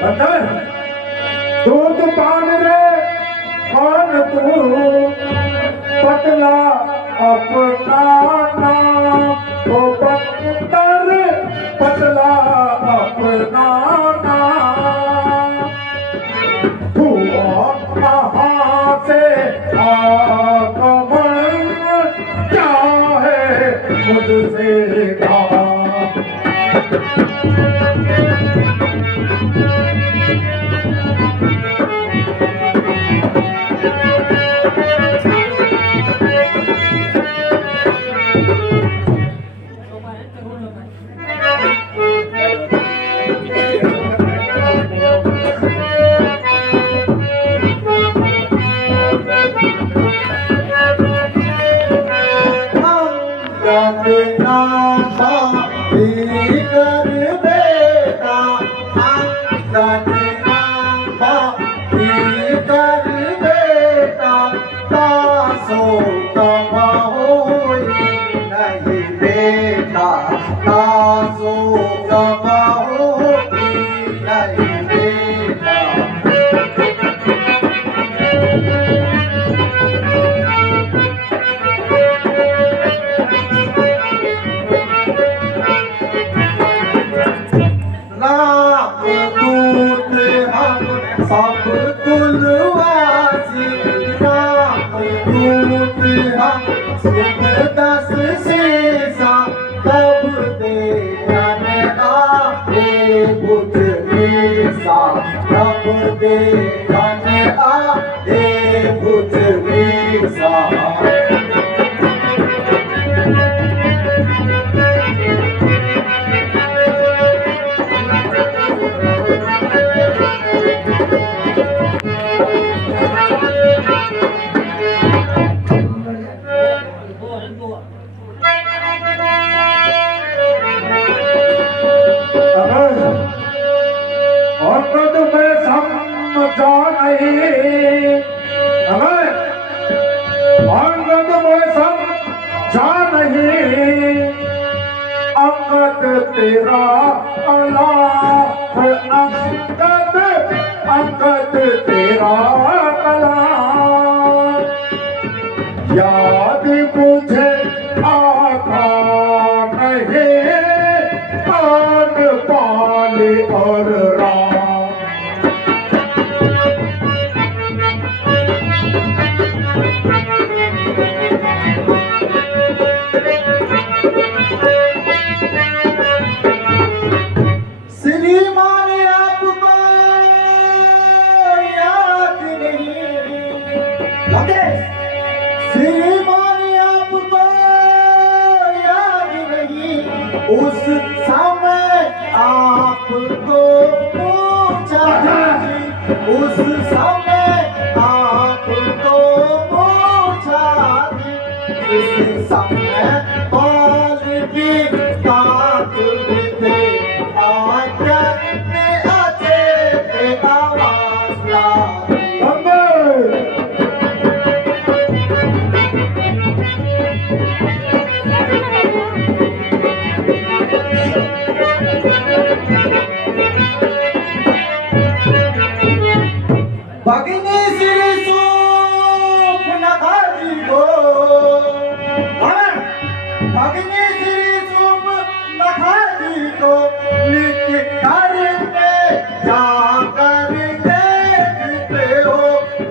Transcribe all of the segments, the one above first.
बंदर दूध पान रे कौन तू पतला अपना नाम ओ बंदर पतला अपना नाम तू कहाँ से आगमन क्या है मुझसे कहा तेरा अल्लाह अंगद तेरा कलाम याद मुझे आता नहीं पान पाले और राम उस समय आपको पूछा उस समय आपको पूछा इस समय पाल की बात थे आवाज भगनी श्री सूप नखाजी को भगनी श्री सूप नखाजी को नित्य घर में जाकर देखते हो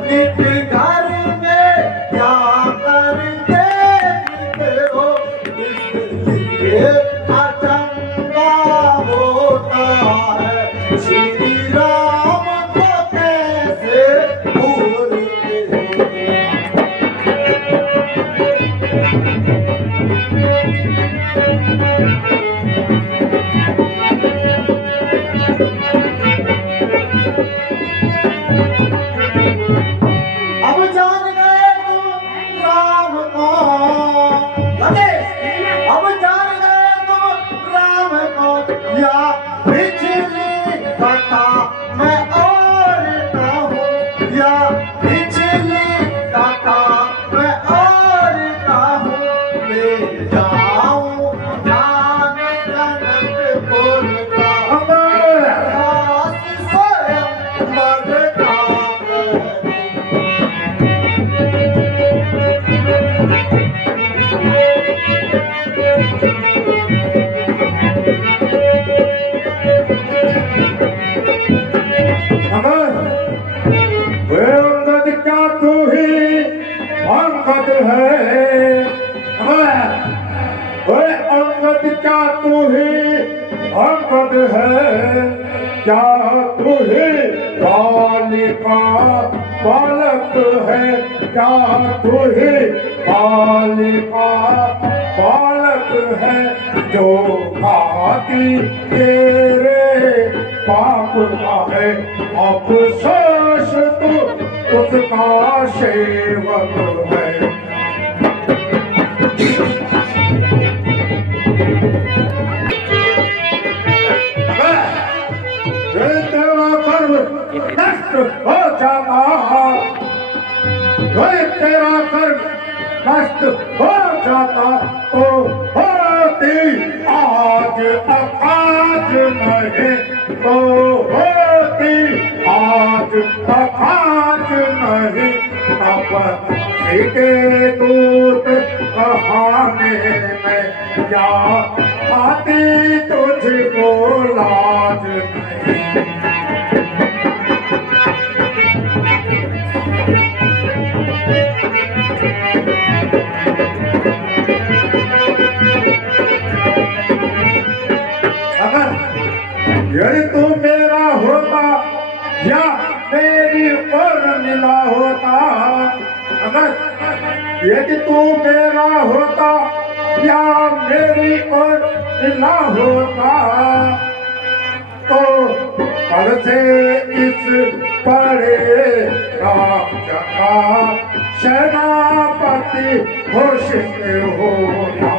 नित्य घर में जाकर देखते हो इसलिए अचंबा होता है श्री राम क्या तुहे बालिका बालक है, क्या तुहे बालिका बालक है, जो खाती तेरे पाप का है, अफसोस तू उसका सेवक है। तेरा कर्म नष्ट हो जाता, तेरा कर्म नष्ट हो जाता तो होती आज अकाज नहीं, तो होती आज अकाज नहीं। तपस्वी के दूत कहाने में क्या आती तुझको लाज नहीं। यदि तू मेरा होता या मेरी ओर मिला होता, अगर यदि तू मेरा होता या मेरी ओर मिला होता, तो कल से इस बड़े राजा का सेनापति घोषित होता।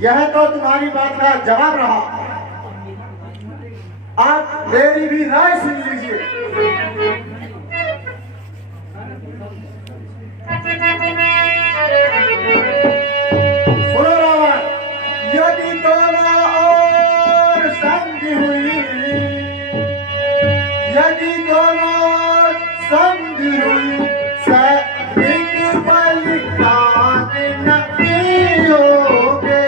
यह तो तुम्हारी बात का जवाब रहा, आप मेरी भी राय सुन लीजिए। सुनो रावण, यदि दोनों ओर संधि हुई, यदि दोनों ओर संधि हुई, सैनिक बलिदान नहीं होगे।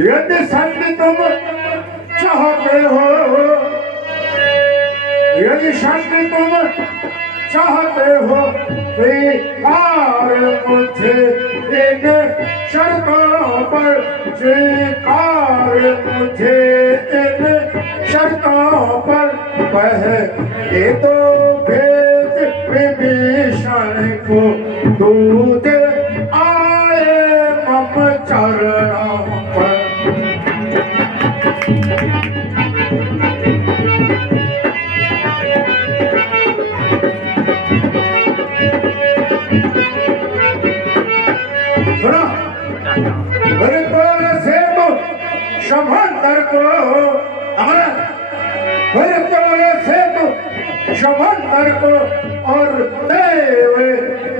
यदि संधि तुम चाहते हो, यदि संधि तुम चाहते हो, स्वीकार मुझे इन शर्तों पर, स्वीकार मुझे इन शर्तों पर, कह के तो भेद विभीषण को दूध आए मम चरणों पर। सुना अरे तोरे से तो समंदर को अरे तोरे से तो समंदर को और देव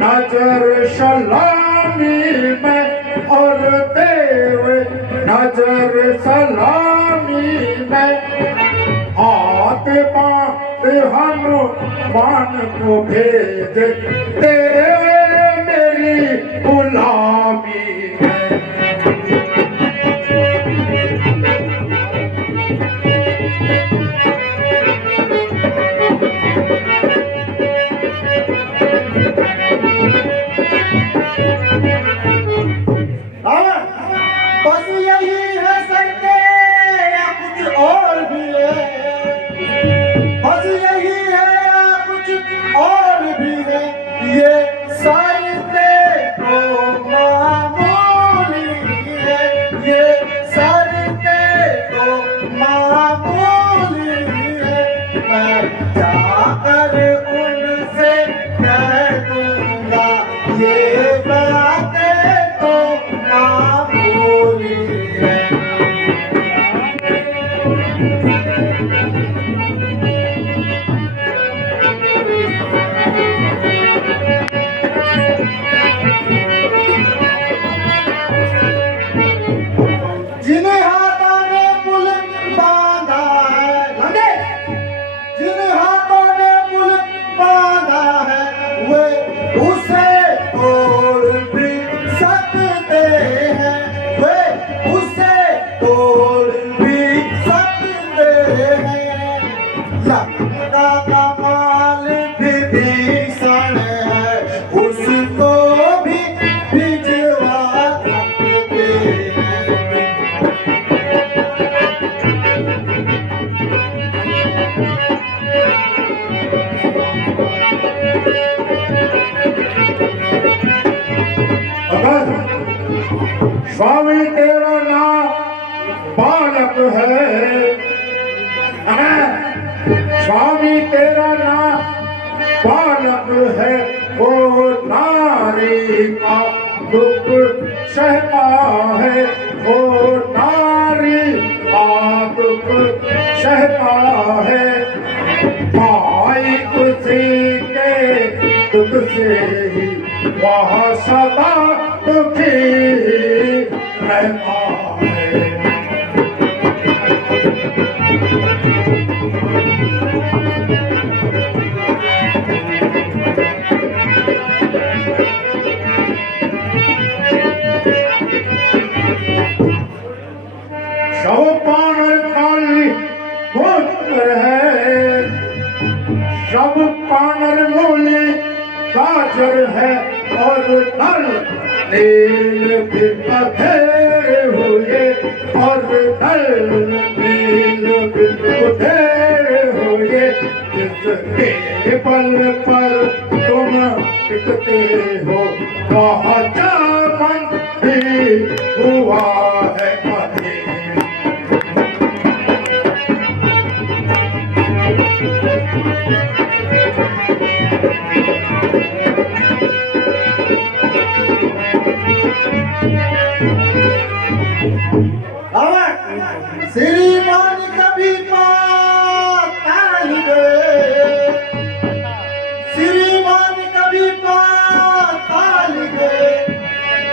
नजर सलामी में और देव नजर सलामी में हाथ बात हनुमान को भेज तेरे मेरी गुलामी में। बस यही है सत्य या कुछ और भी है, बस यही है या कुछ और भी है, ये सत्य तो मामूली है, ये सत्य तो मामूली है। मैं जाकर उनसे कह दूंगा ये बातें तो मामूली है। जिन्हें हाथों ने पुल बांधा है, जिन्हें हाथों ने पुल बांधा है, वे उसे तोड़ भी सकते हैं, वे उसे तोड़ भी सकते हैं। लंका का माल विभीषण है, उसको भी भिजवा सकते हैं। अगर स्वामी तेरा नाम बालक है, अगर स्वामी तेरा नाम बालक है, वो नारी का दुख सहता है, वो नारी का दुख सहता है। भाई उसी के दुख से ही वह सदा दुखी रहता है। शव पानर काली पुत्र है, शव पानर मूली गाजर है, और नल नील भी अधेरे हुए, और नल नील भी अधेरे हुए। जिसके बल पर तुम टिकते हो, वह जामन भी हुआ है अधेर। श्रीमान कभी पाताल गए, श्रीमान कभी पाताल गए,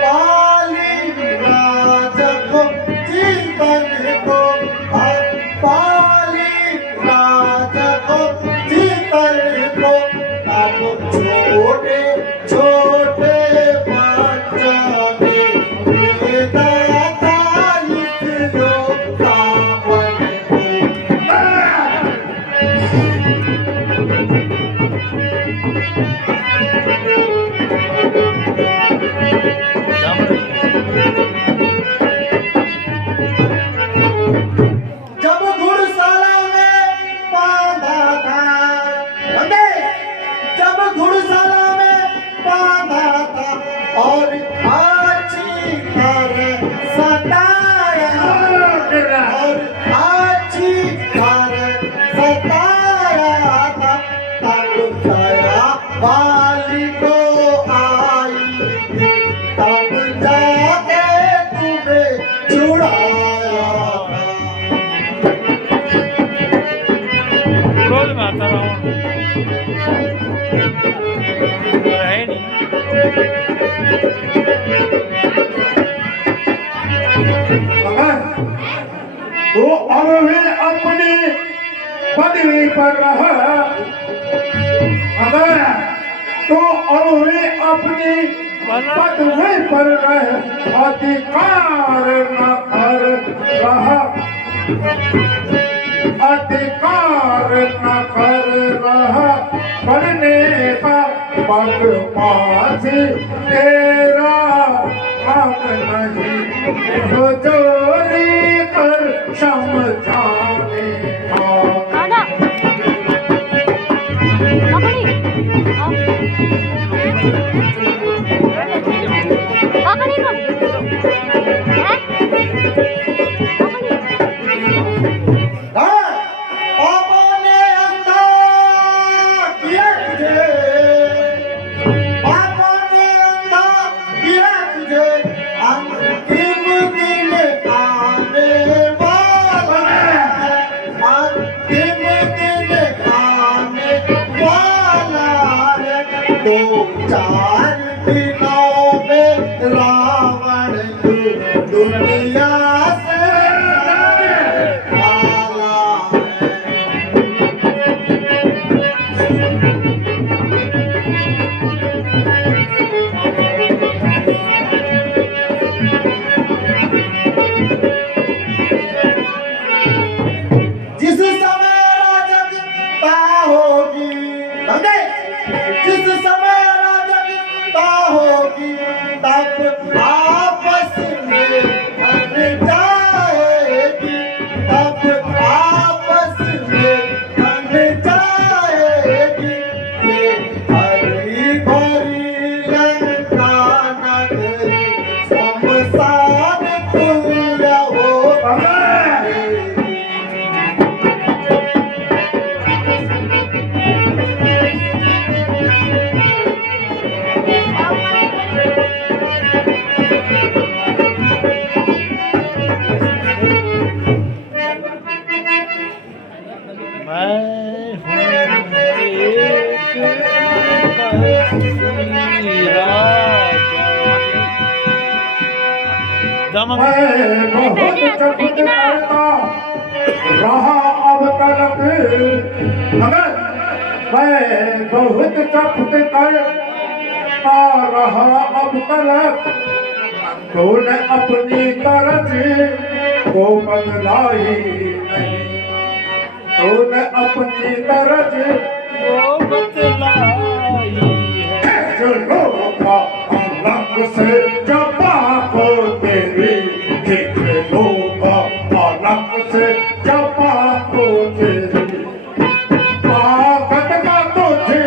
पाली राजा को जीतन को, पाली राजा को जीतन को। अब छोटे छोटे बच्चों ने दाता लिखो सावन को। जब घुड़साला में बांधा था, जब घुड़साला तुम्हारी को आई तब जाके तुम्हें छुड़ाया रोज में आता रहा हूँ है नहीं मगर वो अब भी अपनी पदवी पर रहा, मगर तो अब भी अपनी पदवी पर रह अधिकार न कर रहा, अधिकार न कर रहा करने का बदमाशी तेरा हक नहीं वो चोरी कर समझाने का। आना पकड़ी पकड़ी को हैं पापा ने अंधा किया तुझे पापा ने अंधा किया तुझे अंतिम दिन आने वाला है अंतिम दिन आने वाला है दो चार दिनों में रावण दुनिया से वाला जिस समय राजकता होगी समझे जिस समय राजकता होगी तब आपस में बन जाएगी तब आपस में बन जाएगी ये हरी भरी लंका नगरी शमशान तुल्य हो जाएगी। मैं हूँ एक कलसी राजा दमन मैं बहुत चपट करता रहा अब तलक, मगर मैं बहुत चपट करता रहा अब तलक तूने अपनी तरज को बदला ही नहीं, तूने अपनी तरज वो बतलाई है चलो का अलग से जबा को तेरी खिचड़ों का अलग से जबा को तेरी ताकत का तुझे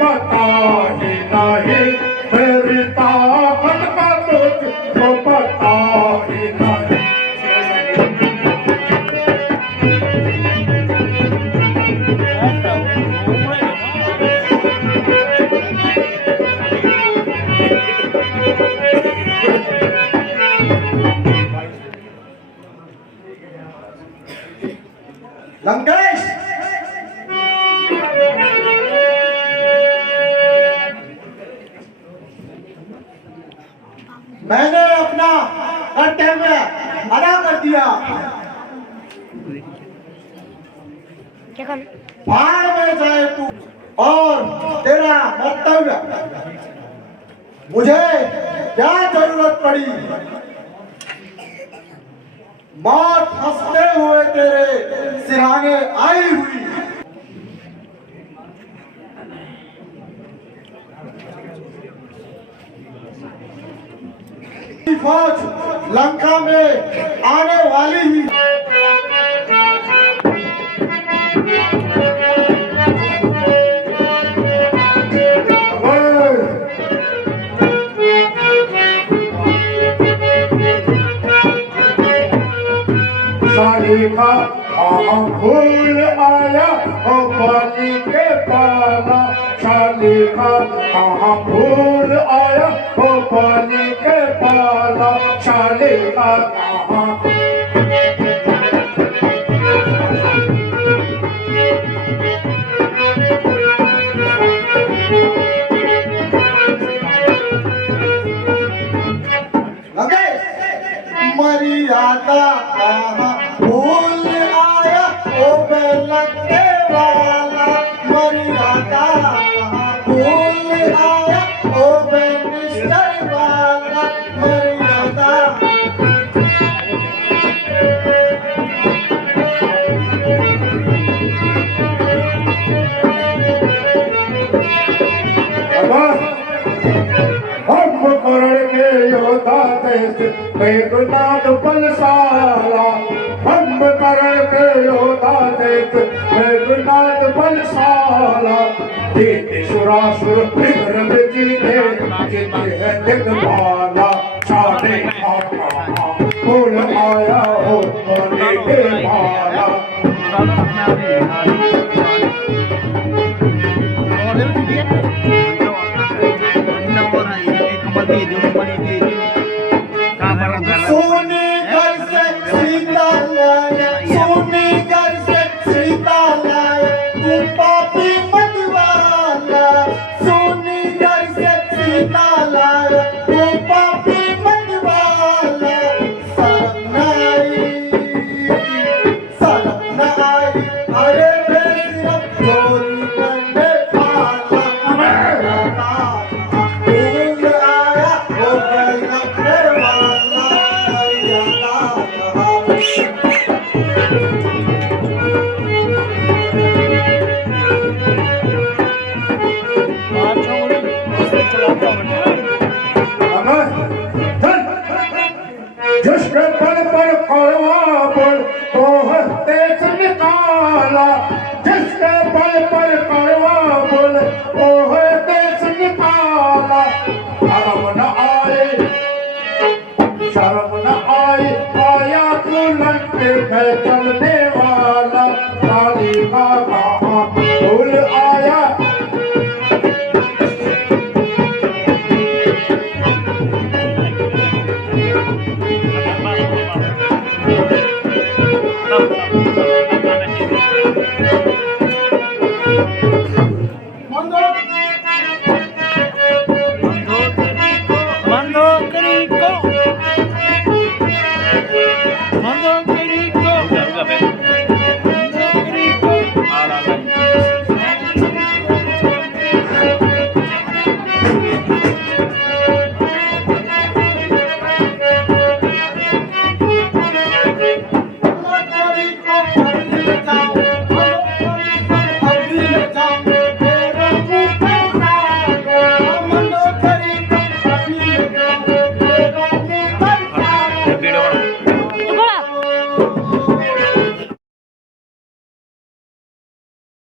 पता ही नहीं, मेरी ताकत का तुझको पता ही नहीं। लंकेश मैंने अपना कर्तव्य अदा कर दिया क्या कर भाड़ में जाए तू और तेरा कर्तव्य मुझे क्या जरूरत पड़ी मौत हंसते हुए तेरे सिरहाने आई हुई फौज लंका में आने वाली ही सारी शालिका कहाँ फूल आया ओ पानी के पाला शालिका कहाँ फूल आया ओ पानी के पाला शालिका कहाँ मर्यादा कहाँ भूल आया ओ बेलके वाला मर्यादा कहाँ भूल आया ओ बेनिस्टर वाला मर्यादा हम करण के योद्धा मेघनाथ बलशाला हम करण के योद्धा मेघनाथ बलशाला देते सुरासुर विक्रम जीते जीते है दिग्माला शाले फूल आया हो पानी के पाला सोने घर से सीता लाया सोने घर से सीता लाया तू पापी मतवाला सोने घर से सीता लाया तू पापी